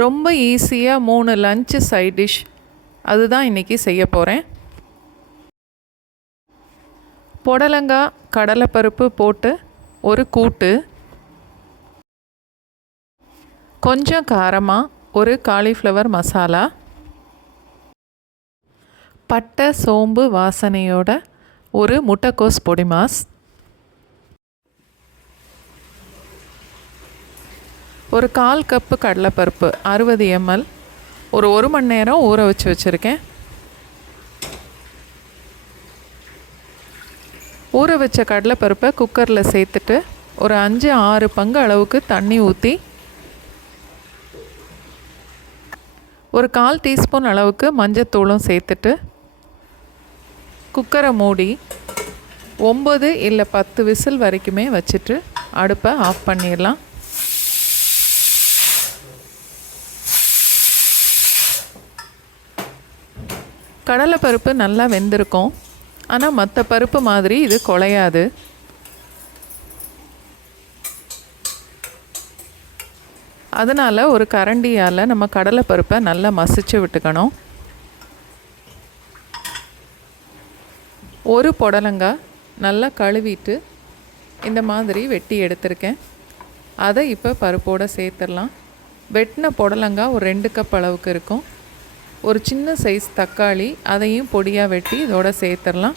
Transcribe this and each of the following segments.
ரொம்ப ஈஸியாக 3 lunch side dish அதுதான் இன்றைக்கி செய்ய போகிறேன். புடலங்காய் கடலைப்பருப்பு போட்டு ஒரு கூட்டு, கொஞ்சம் காரமாக ஒரு காலிஃப்ளவர் மசாலா, பட்டை சோம்பு வாசனையோட ஒரு முட்டைக்கோஸ் பொடிமாஸ், ஒரு 1/4 கப்பு கடலைப்பருப்பு 60 ml ஒரு 1 மணி நேரம் ஊற வச்சுருக்கேன். ஊற வச்ச கடலைப்பருப்பை குக்கரில் சேர்த்துட்டு ஒரு 5-6 பங்கு அளவுக்கு தண்ணி ஊற்றி ஒரு 1/4 டீஸ்பூன் அளவுக்கு மஞ்சத்தூளும் சேர்த்துட்டு குக்கரை மூடி 9 இல்லை 10 விசில் வரைக்குமே வச்சுட்டு அடுப்பை ஆஃப் பண்ணிடலாம். கடலைப்பருப்பு நல்லா வெந்திருக்கும், ஆனால் மற்ற பருப்பு மாதிரி இது குழையாது. அதனால் ஒரு கரண்டியால் நம்ம கடலைப்பருப்பை நல்லா மசிச்சு விட்டுக்கணும். ஒரு புடலங்காய் நல்லா கழுவிட்டு இந்த மாதிரி வெட்டி எடுத்திருக்கேன். அதை இப்போ பருப்போடு சேர்த்துடலாம். வெட்டின புடலங்காய் ஒரு 2 கப் அளவுக்கு இருக்கும். ஒரு சின்ன சைஸ் தக்காளி அதையும் பொடியாக வெட்டி இதோட சேர்த்துடலாம்.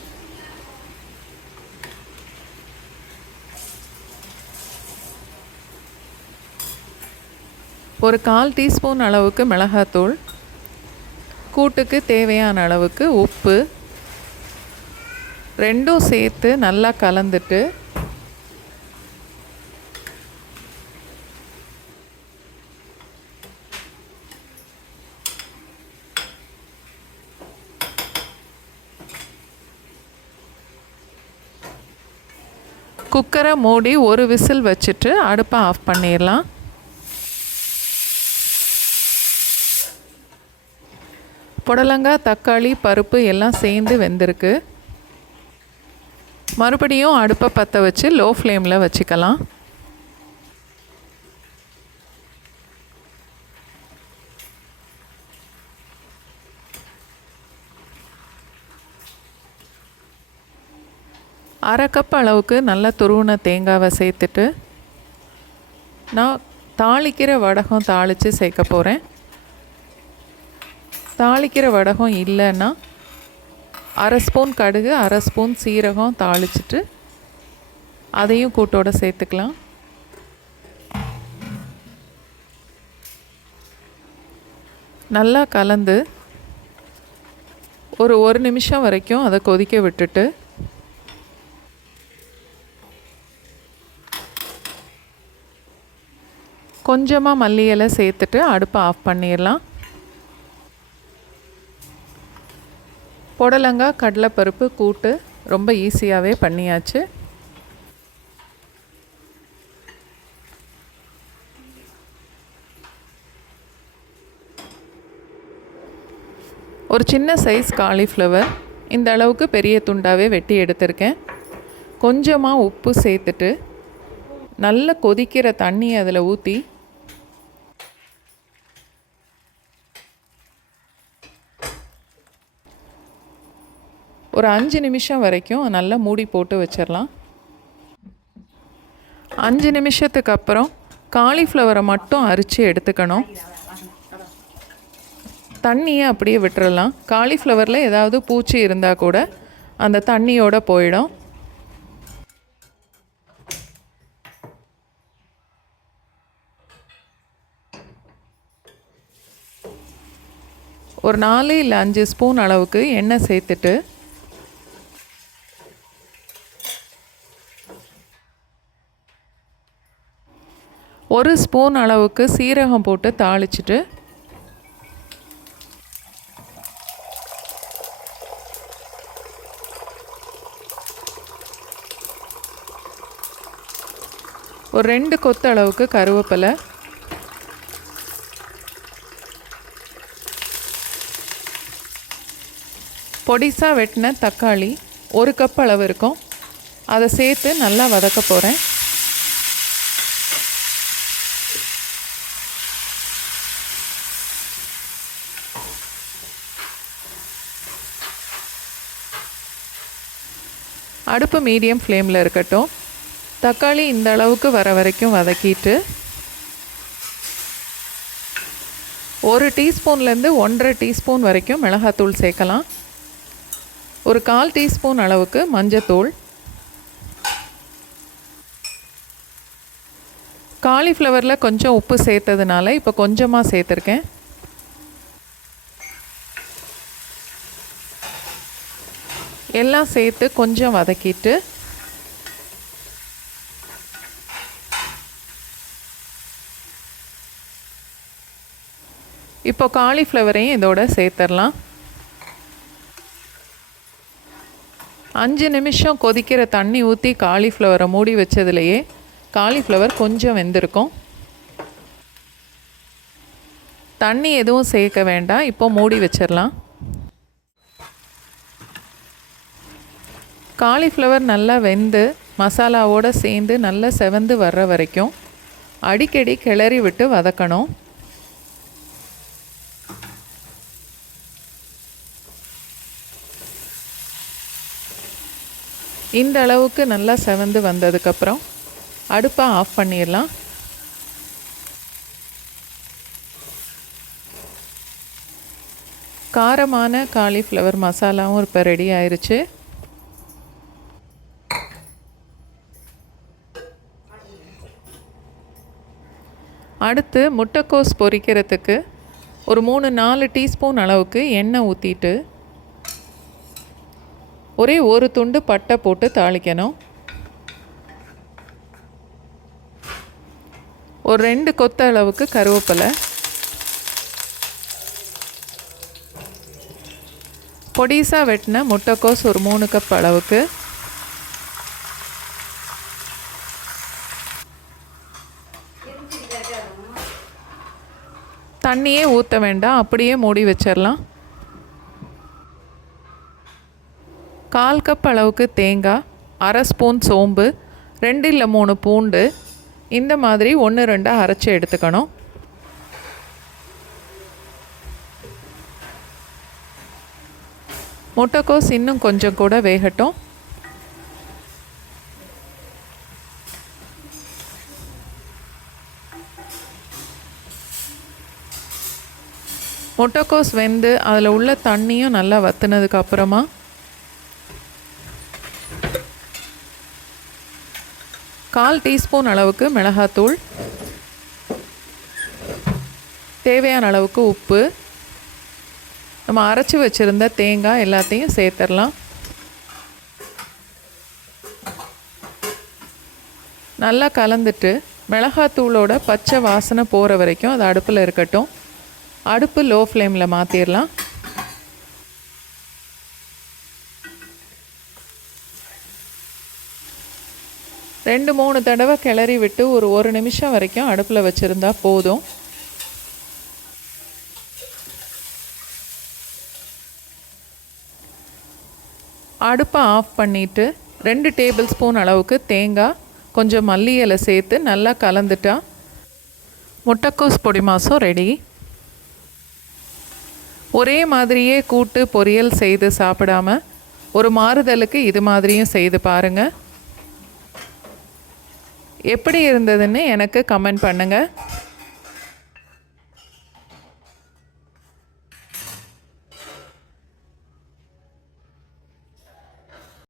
ஒரு 1/4 டீஸ்பூன் அளவுக்கு மிளகாத்தூள், கூட்டுக்கு தேவையான அளவுக்கு உப்பு, ரெண்டும் சேர்த்து நல்லா கலந்துட்டு குக்கரை மூடி ஒரு விசில் வச்சுட்டு அடுப்பை ஆஃப் பண்ணிடலாம். புடலங்காய் தக்காளி பருப்பு எல்லாம் சேர்ந்து வெந்திருக்கு. மறுபடியும் அடுப்பை பற்ற வச்சு லோ ஃப்ளேமில் வச்சுக்கலாம். அரை கப் அளவுக்கு நல்லா துருவின தேங்காவை சேர்த்துட்டு நான் தாளிக்கிற வடகம் தாளித்து சேர்க்க போகிறேன். தாளிக்கிற வடகம் இல்லைன்னா அரை ஸ்பூன் கடுகு, அரை ஸ்பூன் சீரகம் தாளிச்சிட்டு அதையும் கூட்டோடு சேர்த்துக்கலாம். நல்லா கலந்து ஒரு 1 நிமிஷம் வரைக்கும் அதை கொதிக்க விட்டுட்டு கொஞ்சமாக மல்லி இலை சேர்த்துட்டு அடுப்பை ஆஃப் பண்ணிடலாம். புடலங்காய் கடலைப்பருப்பு கூட்டு ரொம்ப ஈஸியாகவே பண்ணியாச்சு. ஒரு சின்ன சைஸ் காலிஃப்ளவர் இந்த அளவுக்கு பெரிய துண்டாகவே வெட்டி எடுத்திருக்கேன். கொஞ்சமாக உப்பு சேர்த்துட்டு நல்ல கொதிக்கிற தண்ணியை அதில் ஊற்றி ஒரு 5 நிமிஷம் வரைக்கும் நல்லா மூடி போட்டு வச்சிடலாம். 5 நிமிஷத்துக்கு அப்புறம் காலிஃப்ளவரை மட்டும் அரித்து எடுத்துக்கணும். தண்ணியை அப்படியே விட்டுறலாம். காலிஃப்ளவரில் ஏதாவது பூச்சி இருந்தால் கூட அந்த தண்ணியோடு போயிடும். ஒரு 4 இல்லை 5 ஸ்பூன் அளவுக்கு எண்ணெய் சேர்த்துட்டு ஒரு ஸ்பூன் அளவுக்கு சீரகம் போட்டு தாளிச்சிட்டு ஒரு 2 கொத்து அளவுக்கு கருவேப்பிலை, பொடிசாக வெட்டின தக்காளி 1 கப் அளவு இருக்கும், அதை சேர்த்து நல்லா வதக்க போகிறேன். அடுப்பு மீடியம் ஃப்ளேமில் இருக்கட்டும். தக்காளி இந்த அளவுக்கு வர வரைக்கும் வதக்கிட்டு 1 டீஸ்பூன்லேருந்து 1.5 டீஸ்பூன் வரைக்கும் மிளகாத்தூள் சேர்க்கலாம். ஒரு 1/4 டீஸ்பூன் அளவுக்கு மஞ்சத்தூள். காலிஃப்ளவரில் கொஞ்சம் உப்பு சேர்த்ததுனால இப்போ கொஞ்சமாக சேர்த்துருக்கேன். எல்லாம் சேர்த்து கொஞ்சம் வதக்கிட்டு இப்போ காலிஃப்ளவரையும் இதோட சேர்த்துடலாம். 5 நிமிஷம் கொதிக்கிற தண்ணி ஊற்றி காலிஃப்ளவரை மூடி வச்சதுலையே காலிஃப்ளவர் கொஞ்சம் வெந்திருக்கும். தண்ணி எதுவும் சேர்க்க வேண்டாம். இப்போ மூடி வச்சிடலாம். காலிஃப்ளவர் நல்லா வெந்து மசாலாவோடு சேர்ந்து நல்லா செவந்து வர்ற வரைக்கும் அடிக்கடி கிளறி விட்டு வதக்கணும். இந்த அளவுக்கு நல்லா செவந்து வந்ததுக்கப்புறம் அடுப்பை ஆஃப் பண்ணிடலாம். காரமான காலிஃப்ளவர் மசாலாவும் இப்போ ரெடி ஆயிடுச்சு. அடுத்து முட்டைக்கோஸ் பொரிக்கிறதுக்கு ஒரு 3-4 டீஸ்பூன் அளவுக்கு எண்ணெய் ஊற்றிட்டு ஒரே ஒரு துண்டு பட்டை போட்டு தாளிக்கணும். ஒரு 2 கொத்து அளவுக்கு கருவேப்பிலை, பொடிசாக வெட்டின முட்டைக்கோஸ் ஒரு 3 கப் அளவுக்கு, தண்ணியே ஊற்ற வேண்டாம், அப்படியே மூடி வச்சிடலாம். 1/4 கப் அளவுக்கு தேங்காய், 1/2 ஸ்பூன் சோம்பு, 2 இல்லை 3 பூண்டு இந்த மாதிரி 1-2 அரைச்சி எடுத்துக்கணும். முட்டைக்கோஸ் இன்னும் கொஞ்சம் கூட வேகட்டும். முட்டைக்கோஸ் வெந்து அதில் உள்ள தண்ணியும் நல்லா வற்றினதுக்கு அப்புறமா கால் டீஸ்பூன் அளவுக்கு மிளகாத்தூள், தேவையான அளவுக்கு உப்பு, நம்ம அரைச்சி வச்சுருந்த தேங்காய் எல்லாத்தையும் சேர்த்துடலாம். நல்லா கலந்துட்டு மிளகாத்தூளோட பச்சை வாசனை போகிற வரைக்கும் அது அடுப்பில் இருக்கட்டும். அடுப்பு லோ ஃப்ளேமில் மாற்றிடலாம். ரெண்டு 3 தடவை கிளறி விட்டு ஒரு நிமிஷம் வரைக்கும் அடுப்பில் வச்சுருந்தா போதும். அடுப்பை ஆஃப் பண்ணிவிட்டு 2 டேபிள் ஸ்பூன் அளவுக்கு தேங்காய், கொஞ்சம் மல்லி இலை சேர்த்து நல்லா கலந்துட்டா முட்டைக்கோஸ் பொடி மாசம் ரெடி. ஒரே மாதிரியே கூட்டு பொரியல் செய்து சாப்பிடாம ஒரு மாறுதலுக்கு இது மாதிரியும் செய்து பாருங்கள். எப்படி இருந்ததுன்னு எனக்கு கமெண்ட் பண்ணுங்கள்.